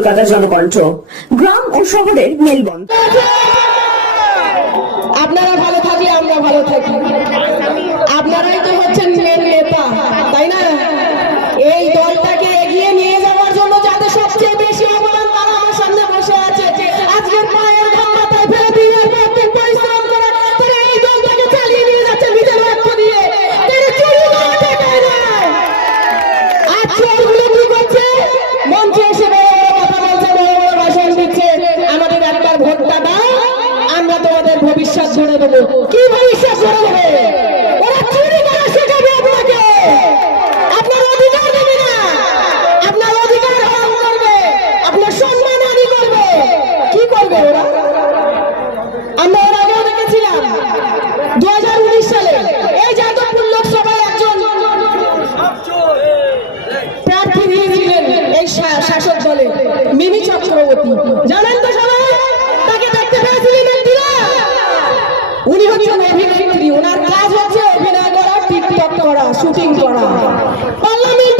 কলকাতা জনকণ্ঠ গ্রাম ও শহরের মেলবন্ধন। ভোটটা দাও, আমরা তোমাদের ভবিষ্যৎ গড়ে দেবো। কি ভবিষ্যৎ গড়ে দেবে? ওরা চুরি করা শেখাবে আপনাকে। আপনার অধিকার দেবে না। আপনার অধিকার হরণ করবে। আপনার সম্মান হানি এই যাদবপুর লোকসভায় একজন প্রার্থী দিয়েছিলেন এই জানেন তো শুটিং করা। পার্লামেন্টে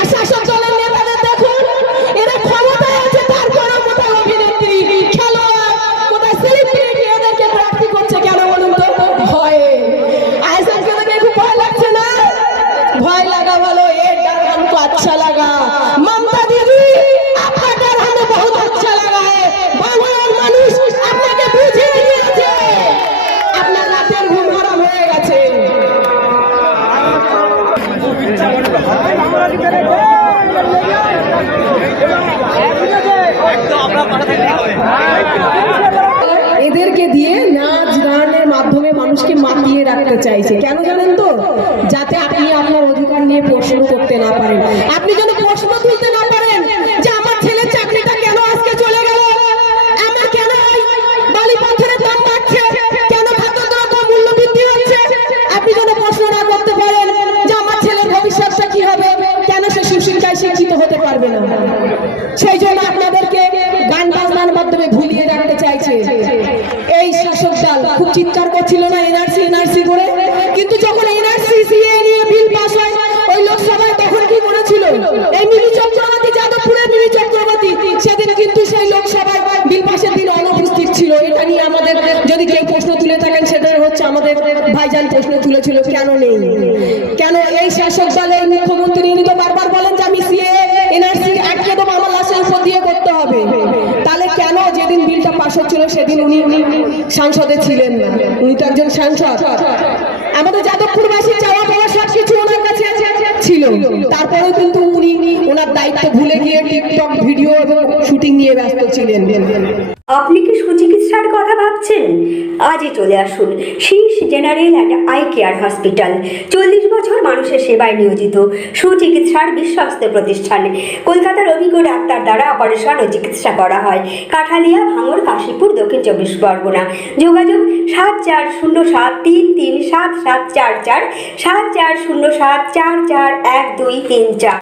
আশাসন দলের নেতাদের দেখুন, এরা ক্ষমতায় আছে তারপরেও কোথায় অভিনেত্রী কেন বলুন তো? ভয়ে। আইসানকে দেখে ভয় লাগছে না? ভয় লাগা ভালো, এর আচ্ছা লাগা। মমতা দিদি, আপনার বহুত আচ্ছা লাগা হ্যাঁ বাংলার মানুষ আপনাকে আপনার রাতের ঘুম হারাম হয়ে গেছে। এদেরকে দিয়ে নাচ গানের মাধ্যমে মানুষকে মাতিয়ে রাখতে চাইছে। কেন জানেন তো? যাতে আপনি আপনার হতে না। সেই জন্য আপনাদেরকে গান বাজনার মাধ্যমে ভুলিয়ে রাখতে চাইছে। এই শাসক দল খুব চিৎকার করছিল না এনআরসি এনআরসি করে। কিন্তু যখন এনআরসি, সিএ নিয়ে বিল পাস হয়, ওই লোকসভায় তখন কি করেছিল এই মিমি চক্রবর্তী, যাদবপুরের মিমি চক্রবর্তী, সেদিন কিন্তু সেই লোকসভায় বিল পাসের দিন অনুপস্থিত ছিল। এটা নিয়ে আমাদের যদি কেউ প্রশ্ন তুলে থাকেন, সেটা হচ্ছে আমাদের ভাইজান প্রশ্ন তুলেছিল, কেন নেই? উনি তো একজন সাংসদ। আমাদের যাদবপুরবাসী চাওয়া পাওয়া সবকিছু ওনার কাছে ছিল। তারপরেও কিন্তু উনি ওনার দায়িত্ব ভুলে গিয়ে টিকটক ভিডিও এবং শুটিং নিয়ে ব্যস্ত ছিলেন। আপনি কি সুচিকিৎসার কথা ভাবছেন? আজই চলে আসুন। Shirsha general and eye care hospital. চল্লিশ বছর মানুষের সেবায় নিয়োজিত সুচিকিৎসার বিশ্বস্ত প্রতিষ্ঠান। কলকাতার অভিজ্ঞ ডাক্তার দ্বারা অপারেশন ও চিকিৎসা করা হয়। কাঠালিয়া ভাঙড় কাশীপুর, দক্ষিণ চব্বিশ পরগনা। যোগাযোগ সাত চার শূন্য সাত তিন তিন সাত সাত চার চার, সাত চার শূন্য সাত চার চার এক দুই তিন চার।